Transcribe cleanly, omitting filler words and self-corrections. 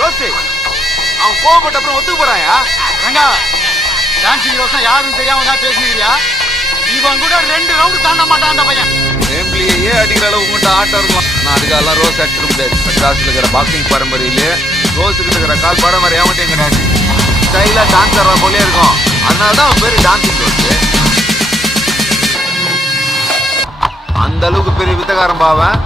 Rousey அவன் கோவப்பட்ட அப்புறம் ஒத்துக்க போறாயா? ரங்கா டான்சிங் ரோசா யாரும் தெரியாம தான் பேசுனீங்க. இவன் கூட 2 ரவுண்ட் தாண்ட மாட்டான் அந்த பையன். ஃபேமிலியே அடிக்கிற அளவு உங்கள்கிட்ட ஆட்டம் இருக்கும். நான் அதுக்கெல்லாம் ரோஸ் அடிச்சிட முடியாது. மெட்ராஸில் இருக்கிற பாக்ஸிங் பரம்பரையிலே ரோஸுக்கிட்ட இருக்கிற கால் பரம்பரை ஏமாட்டையும் கிடையாது. ஸ்டைலாக டான்ஸ் ஆடுற போலே இருக்கும். அதனால தான் அவன் பேர் டான்சிங் ரோஸு. அந்த அளவுக்கு பெரிய வித்தகாரம் பாவன்.